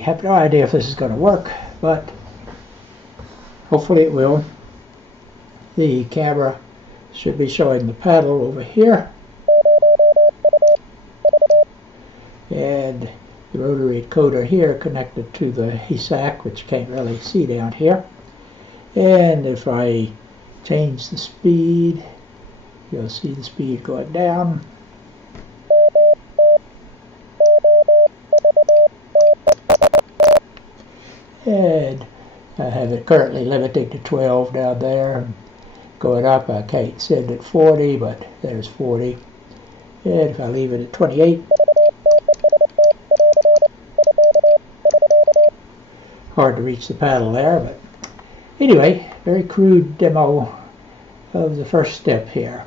have no idea if this is going to work, but hopefully it will. The camera should be showing the paddle over here, and the rotary encoder here connected to the Hasak, which you can't really see down here. And if I change the speed, you'll see the speed going down. And I have it currently limited to 12 down there. Going up, I can't send it 40, but there's 40. And if I leave it at 28, hard to reach the paddle there, but anyway, very crude demo of the first step here.